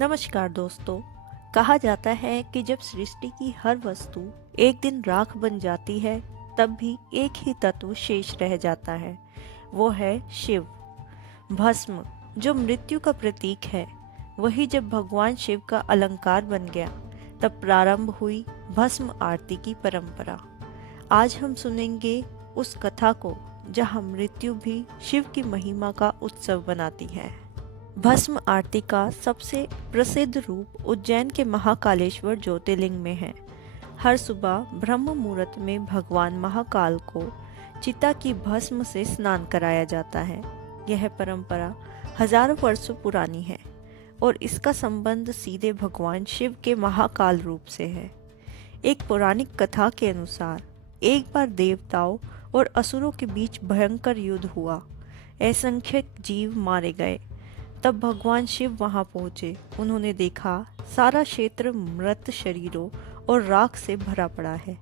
नमस्कार दोस्तों। कहा जाता है कि जब सृष्टि की हर वस्तु एक दिन राख बन जाती है, तब भी एक ही तत्व शेष रह जाता है, वो है शिव। भस्म जो मृत्यु का प्रतीक है, वही जब भगवान शिव का अलंकार बन गया, तब प्रारंभ हुई भस्म आरती की परंपरा। आज हम सुनेंगे उस कथा को जहाँ मृत्यु भी शिव की महिमा का उत्सव बनाती है। भस्म आरती का सबसे प्रसिद्ध रूप उज्जैन के महाकालेश्वर ज्योतिर्लिंग में है। हर सुबह ब्रह्म मुहूर्त में भगवान महाकाल को चिता की भस्म से स्नान कराया जाता है। यह परंपरा हजारों वर्षों पुरानी है और इसका संबंध सीधे भगवान शिव के महाकाल रूप से है। एक पौराणिक कथा के अनुसार एक बार देवताओं और असुरों के बीच भयंकर युद्ध हुआ। असंख्य जीव मारे गए। तब भगवान शिव वहां पहुंचे। उन्होंने देखा सारा क्षेत्र मृत शरीरों और राख से भरा पड़ा है।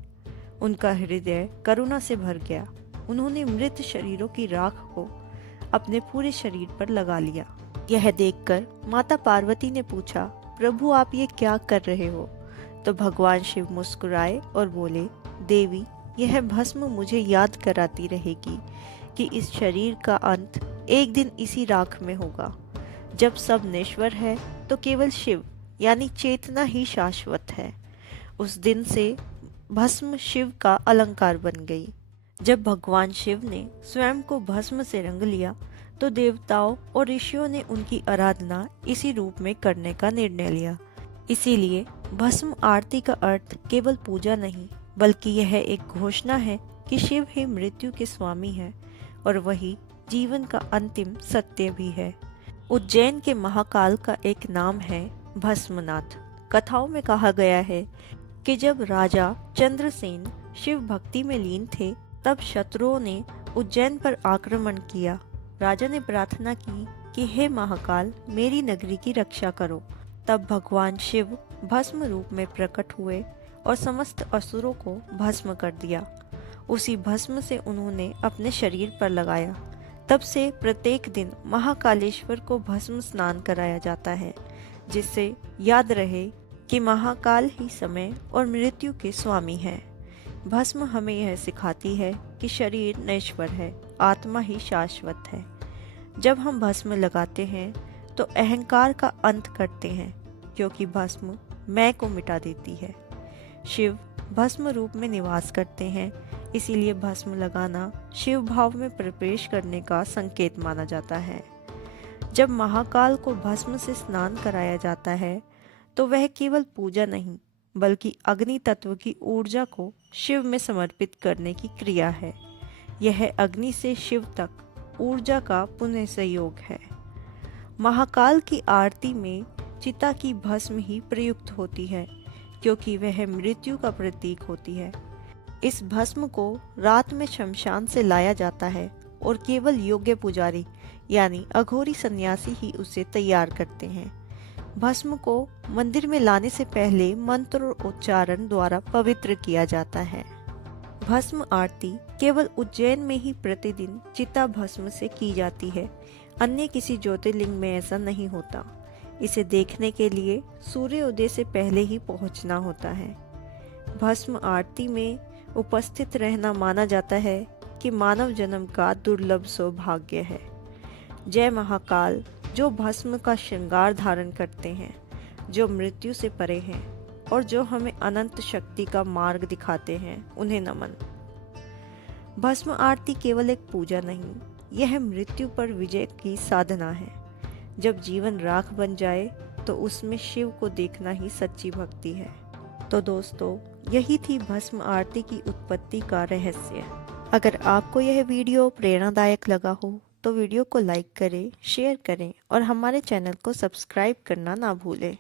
उनका हृदय करुणा से भर गया। उन्होंने मृत शरीरों की राख को अपने पूरे शरीर पर लगा लिया। यह देखकर माता पार्वती ने पूछा, प्रभु आप ये क्या कर रहे हो? तो भगवान शिव मुस्कुराए और बोले, देवी यह भस्म मुझे याद कराती रहेगी कि इस शरीर का अंत एक दिन इसी राख में होगा। जब सब नश्वर है तो केवल शिव यानी चेतना ही शाश्वत है। उस दिन से भस्म शिव का अलंकार बन गई। जब भगवान शिव ने स्वयं को भस्म से रंग लिया तो देवताओं और ऋषियों ने उनकी आराधना इसी रूप में करने का निर्णय लिया। इसीलिए भस्म आरती का अर्थ केवल पूजा नहीं, बल्कि यह एक घोषणा है कि शिव ही मृत्यु के स्वामी है और वही जीवन का अंतिम सत्य भी है। उज्जैन के महाकाल का एक नाम है भस्मनाथ। कथाओं में कहा गया है कि जब राजा चंद्रसेन शिव भक्ति में लीन थे, तब शत्रुओं ने उज्जैन पर आक्रमण किया। राजा ने प्रार्थना की कि हे महाकाल, मेरी नगरी की रक्षा करो। तब भगवान शिव भस्म रूप में प्रकट हुए और समस्त असुरों को भस्म कर दिया। उसी भस्म से उन्होंने अपने शरीर पर लगाया। तब से प्रत्येक दिन महाकालेश्वर को भस्म स्नान कराया जाता है, जिससे याद रहे कि महाकाल ही समय और मृत्यु के स्वामी हैं। भस्म हमें यह सिखाती है कि शरीर नश्वर है, आत्मा ही शाश्वत है। जब हम भस्म लगाते हैं तो अहंकार का अंत करते हैं, क्योंकि भस्म मैं को मिटा देती है। शिव भस्म रूप में निवास करते हैं, इसीलिए भस्म लगाना शिव भाव में प्रवेश करने का संकेत माना जाता है। जब महाकाल को भस्म से स्नान कराया जाता है तो वह केवल पूजा नहीं, बल्कि अग्नि तत्व की ऊर्जा को शिव में समर्पित करने की क्रिया है। यह अग्नि से शिव तक ऊर्जा का पुनः संयोग है। महाकाल की आरती में चिता की भस्म ही प्रयुक्त होती है, क्योंकि वह मृत्यु का प्रतीक होती है। इस भस्म को रात में शमशान से लाया जाता है और केवल योग्य पुजारी यानी अघोरी सन्यासी ही उसे तैयार करते हैं। भस्म को मंदिर में लाने से पहले मंत्र और उच्चारण द्वारा पवित्र किया जाता है। भस्म आरती केवल उज्जैन में ही प्रतिदिन चिता भस्म से की जाती है। अन्य किसी ज्योतिर्लिंग में ऐसा नहीं होता। इसे देखने के लिए सूर्योदय से पहले ही पहुंचना होता है। भस्म आरती में उपस्थित रहना माना जाता है कि मानव जन्म का दुर्लभ सौभाग्य है। जय महाकाल, जो भस्म का श्रृंगार धारण करते हैं, जो मृत्यु से परे हैं और जो हमें अनंत शक्ति का मार्ग दिखाते हैं, उन्हें नमन। भस्म आरती केवल एक पूजा नहीं, यह मृत्यु पर विजय की साधना है। जब जीवन राख बन जाए तो उसमें शिव को देखना ही सच्ची भक्ति है। तो दोस्तों, यही थी भस्म आरती की उत्पत्ति का रहस्य। अगर आपको यह वीडियो प्रेरणादायक लगा हो तो वीडियो को लाइक करें, शेयर करें और हमारे चैनल को सब्सक्राइब करना ना भूलें।